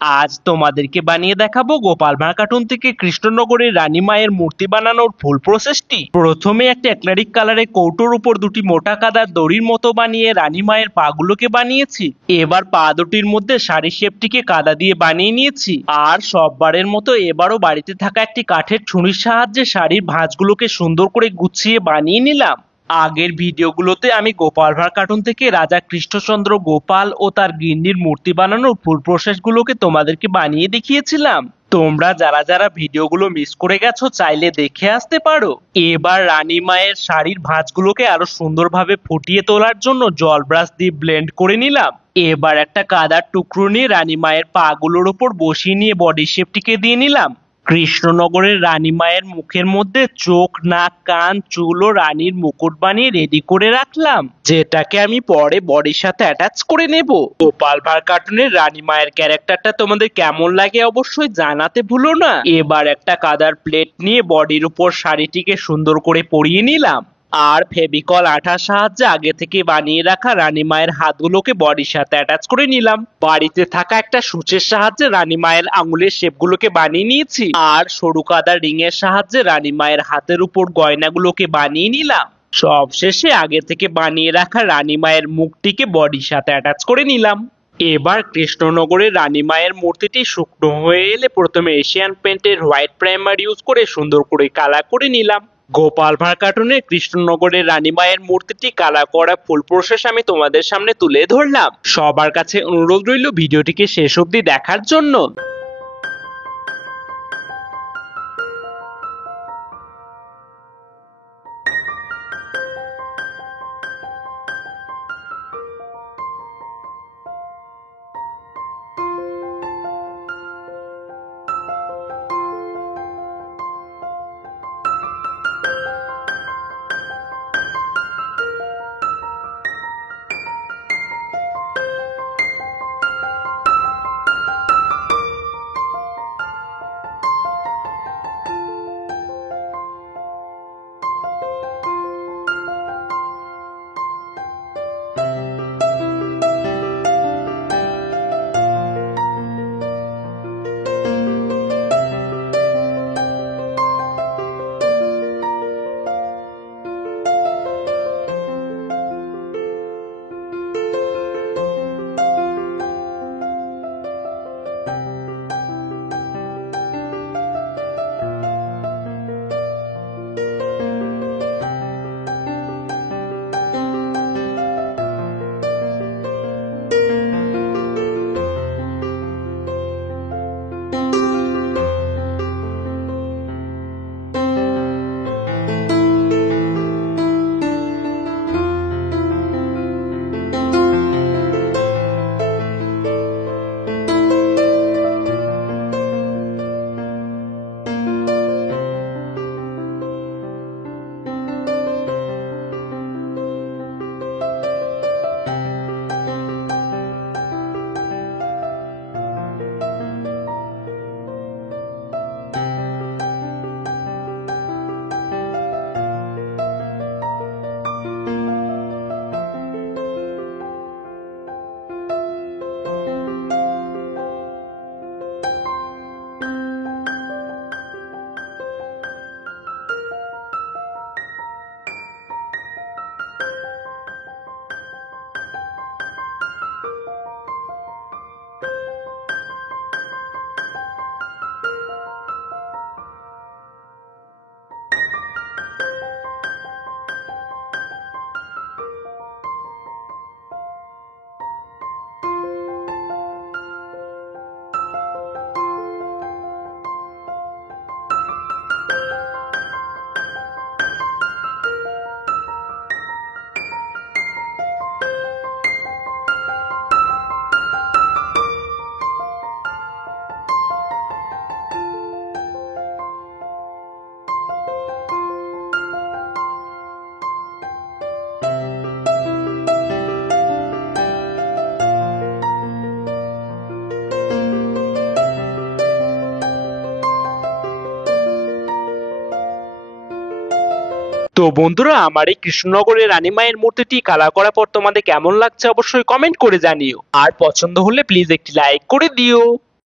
আজ তোমাদেরকে বানিয়ে দেখাবো গোপাল ভাঁড় কার্টুন থেকে কৃষ্ণনগরের রানী মায়ের মূর্তি বানানোর ফুল প্রসেসটি। প্রথমে একটা অ্যাক্রিলিক কালারের কৌটোর উপর দুটি মোটা কাদার দড়ির মতো বানিয়ে রানী মায়ের পাগুলোকে বানিয়েছি। এবার পা দুটির মধ্যে শাড়ি শেপটিকে কাদা দিয়ে বানিয়ে নিয়েছি। আর সববারের মতো এবারও বাড়িতে থাকা একটি কাঠের ছুরির সাহায্যে শাড়ির ভাঁজগুলোকে সুন্দর করে গুছিয়ে বানিয়ে নিলাম। আগের ভিডিওগুলোতে আমি গোপাল ভাঁড় কার্টুন থেকে রাজা কৃষ্ণচন্দ্র গোপাল ও তার গিন্নির মূর্তি বানানোর ফুল প্রসেসগুলোকে তোমাদেরকে বানিয়ে দেখিয়েছিলাম। তোমরা যারা যারা ভিডিওগুলো মিস করে গেছো চাইলে দেখে আসতে পারো। এবার রানী মায়ের শাড়ির ভাঁজগুলোকে আরো সুন্দরভাবে ফুটিয়ে তোলার জন্য জল ব্রাশ দিয়ে ব্লেন্ড করে নিলাম। এবার একটা কাদার টুকরো নিয়ে রানী মায়ের পাগুলোর ওপর বসিয়ে নিয়ে বডি শেপটিকে দিয়ে নিলাম। কৃষ্ণনগরের রানী মায়ের মুখের মধ্যে চোখ, নাক, কান, চুল ও রানীর মুকুট বানিয়ে রেডি করে রাখলাম, যেটাকে আমি পরে বডির সাথে অ্যাটাচ করে নেব। গোপাল ভাঁড় কার্টুনের রানী মায়ের ক্যারেক্টারটা তোমাদের কেমন লাগে অবশ্যই জানাতে ভুলো না। এবার একটা কাদার প্লেট নিয়ে বডির উপর শাড়িটিকে সুন্দর করে পরিয়ে নিলাম। আর ফেভিকল আঠার সাহায্যে আগে থেকে বানিয়ে রাখা রানী মায়ের হাতগুলোকে বডির সাথে অ্যাটাচ করে নিলাম। বাড়িতে থাকা একটা সূচের সাহায্যে রানী মায়ের আঙুলের শেপগুলোকে বানিয়ে নিয়েছি। আর সরু কাদার রিং এর সাহায্যে রানী মায়ের হাতের উপর গয়নাগুলোকে বানিয়ে নিলাম। সবশেষে আগে থেকে বানিয়ে রাখা রানী মায়ের মুখটিকে বডির সাথে অ্যাটাচ করে নিলাম। এবার কৃষ্ণনগরের রানী মায়ের মূর্তিটি শুকনো হয়ে এলে প্রথমে এশিয়ান পেন্টের হোয়াইট প্রাইমার ইউজ করে সুন্দর করে কালার করে নিলাম। গোপাল ভাঁড় কার্টুনে কৃষ্ণনগরের রানী মায়ের মূর্তিটি কালার করা ফুল প্রসেস আমি তোমাদের সামনে তুলে ধরলাম। সবার কাছে অনুরোধ রইল ভিডিওটিকে শেষ অবধি দেখার জন্য। তো বন্ধুরা, আমার এই কৃষ্ণনগরের রানী মায়ের মূর্তিটি কালার করার পর তোমাদের কেমন লাগছে অবশ্যই কমেন্ট করে জানিও। আর পছন্দ হলে প্লিজ একটি লাইক করে দিও।